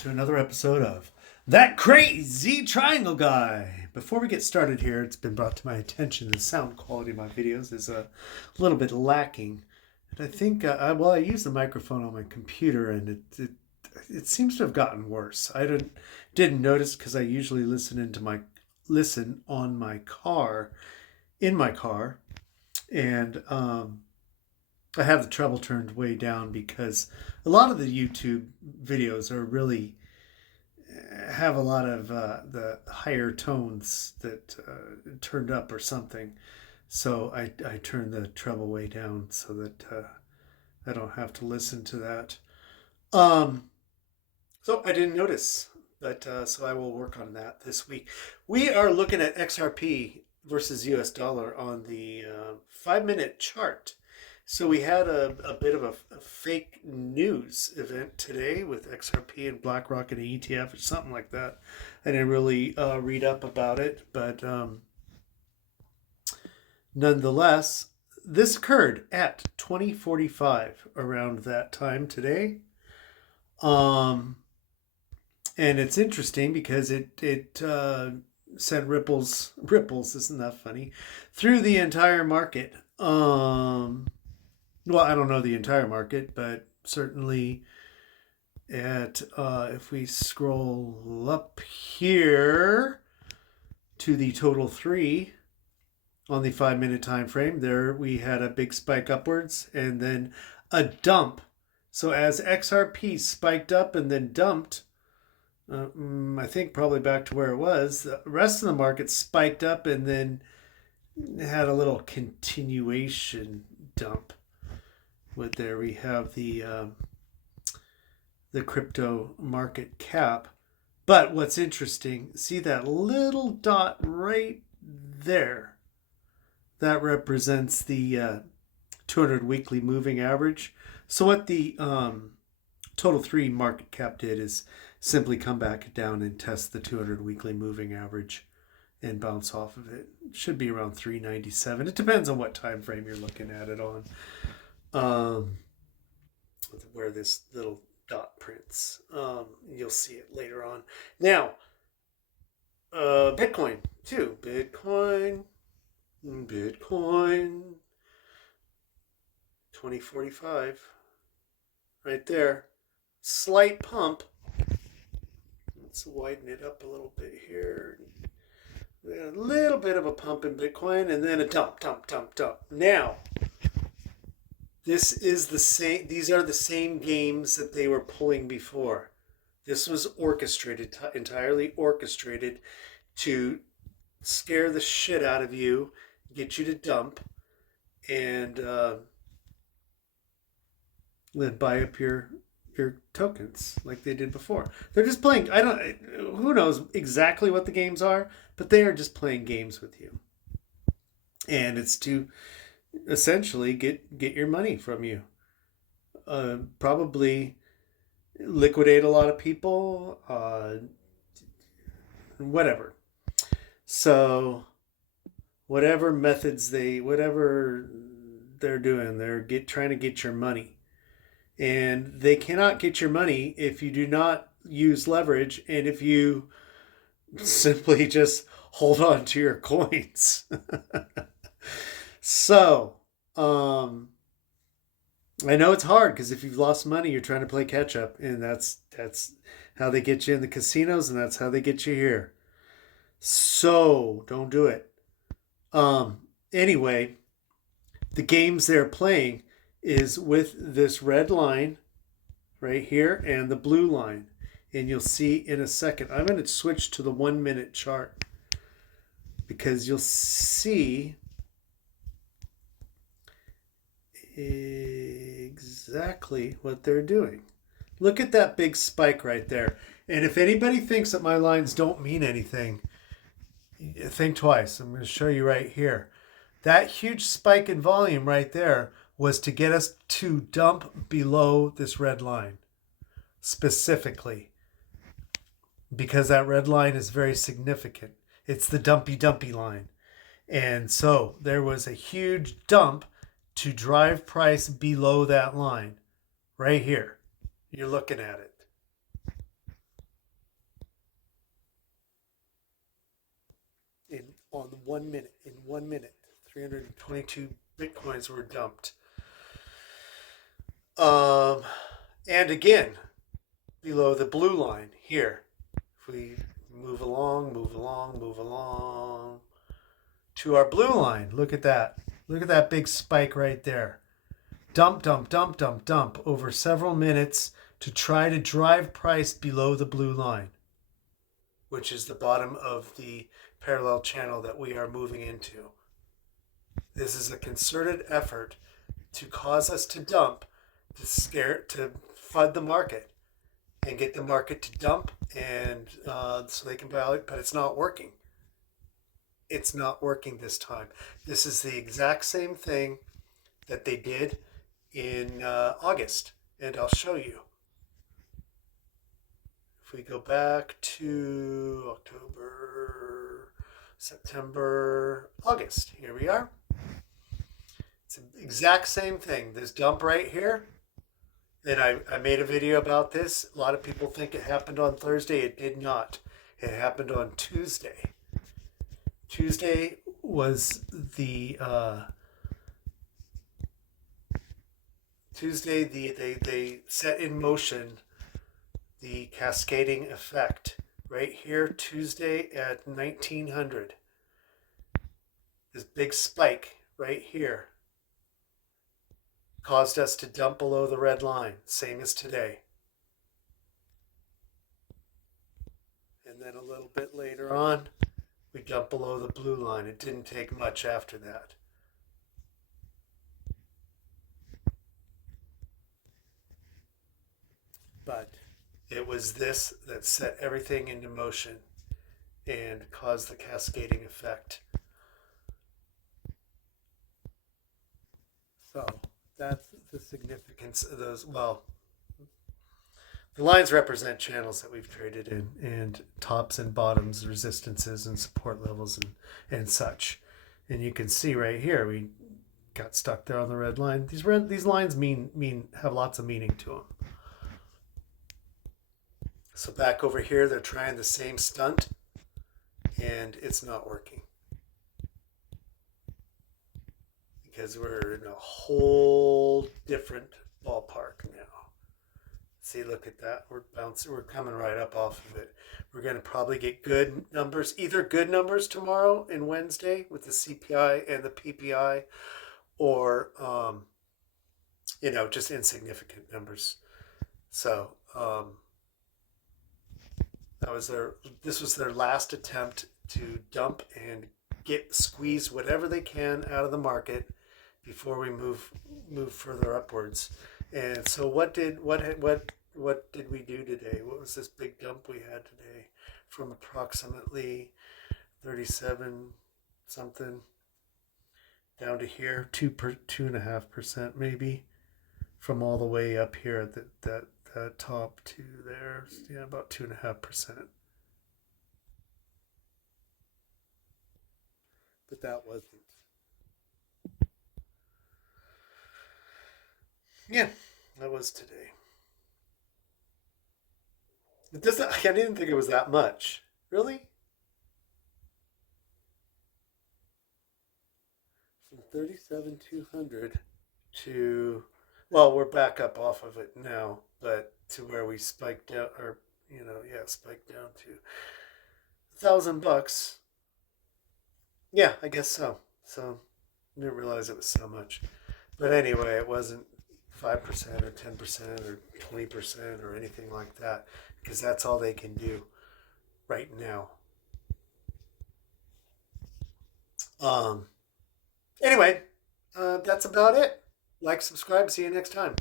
to another episode of That Crazy Triangle Guy. Before we get started here, it's been brought to my attention the sound quality of my videos is a little bit lacking. And I think, I use the microphone on my computer and it seems to have gotten worse. I didn't notice because I usually listen on my car, in my car, and I have the treble turned way down because a lot of the YouTube videos are really have a lot of the higher tones that turned up or something. So I turn the treble way down so that I don't have to listen to that. Um, so I didn't notice, but so I will work on that this week. We are looking at XRP versus US dollar on the 5 minute chart. So we had a bit of a fake news event today with XRP and BlackRock and an ETF or something like that. I didn't really read up about it, but nonetheless, this occurred at 2045 around that time today. And it's interesting because it sent ripples, isn't that funny, through the entire market. Well, I don't know the entire market, but certainly at if we scroll up here to the total three on the 5 minute time frame, there we had a big spike upwards and then a dump. So as XRP spiked up and then dumped, I think probably back to where it was, the rest of the market spiked up and then had a little continuation dump. With there we have the crypto market cap. But what's interesting, see that little dot right there? That represents the 200 weekly moving average. So what the total 3 market cap did is simply come back down and test the 200 weekly moving average and bounce off of it. It should be around 397. It depends on what time frame you're looking at it on. Where this little dot prints. You'll see it later on. Now, Bitcoin too. Bitcoin, 2045, right there. Slight pump. Let's widen it up a little bit here. A little bit of a pump in Bitcoin, and then a dump. Now, this is the same. These are the same games that they were pulling before. This was orchestrated, entirely orchestrated, to scare the shit out of you, get you to dump, and then buy up your tokens like they did before. They're just playing. Who knows exactly what the games are, but they are just playing games with you, and it's to essentially get your money from you. Probably liquidate a lot of people, whatever. So whatever they're doing, they're trying to get your money. And they cannot get your money if you do not use leverage and if you simply just hold on to your coins. So, I know it's hard because if you've lost money, you're trying to play catch up, and that's how they get you in the casinos, and that's how they get you here. So don't do it. Anyway, the games they're playing is with this red line right here and the blue line, and you'll see in a second. I'm going to switch to the 1 minute chart because you'll see exactly what they're doing. Look at that big spike right there. And if anybody thinks that my lines don't mean anything, think twice. I'm going to show you right here. That huge spike in volume right there was to get us to dump below this red line specifically, because that red line is very significant. It's the dumpy line. And so there was a huge dump to drive price below that line right here. You're looking at it. on 1 minute. In 1 minute, 322 bitcoins were dumped. Um, and again, below the blue line here, if we move along, move along, move along to our blue line, look at that. Look at that big spike right there. Dump, dump, dump, dump, dump over several minutes to try to drive price below the blue line, which is the bottom of the parallel channel that we are moving into. This is a concerted effort to cause us to dump, to flood the market and get the market to dump, and so they can buy it, but it's not working. It's not working this time. This is the exact same thing that they did in August, and I'll show you. If we go back to October, September, August, here we are. It's the exact same thing. This dump right here, and I made a video about this. A lot of people think it happened on Thursday. It did not. It happened on Tuesday. Tuesday was the they set in motion the cascading effect right here Tuesday at 1900. This big spike right here caused us to dump below the red line, same as today. And then a little bit later on, we dumped below the blue line. It didn't take much after that. But it was this that set everything into motion and caused the cascading effect. So that's the significance of those. Well, the lines represent channels that we've traded in, and tops and bottoms, resistances and support levels, and such. And you can see right here, we got stuck there on the red line. These lines have lots of meaning to them. So back over here, they're trying the same stunt, and it's not working. Because we're in a whole different ballpark now. See, look at that. We're bouncing. We're coming right up off of it. We're going to probably get good numbers, either good numbers tomorrow and Wednesday with the CPI and the PPI, or, just insignificant numbers. So, this was their last attempt to dump and squeeze whatever they can out of the market before we move further upwards. And so what did we do today? What was this big dump we had today from approximately 37 something down to here, 2.5% maybe, from all the way up here at that top to there. Yeah, about 2.5%. But that wasn't. Yeah, that was today. It doesn't. I didn't think it was that much. Really? From 37,200 to, well, we're back up off of it now, but to where we spiked down, or spiked down to $1,000. Yeah, I guess so. So I didn't realize it was so much. But anyway, it wasn't 5% or 10% or 20% or anything like that, because that's all they can do right now. Anyway, that's about it. Like, subscribe. See you next time.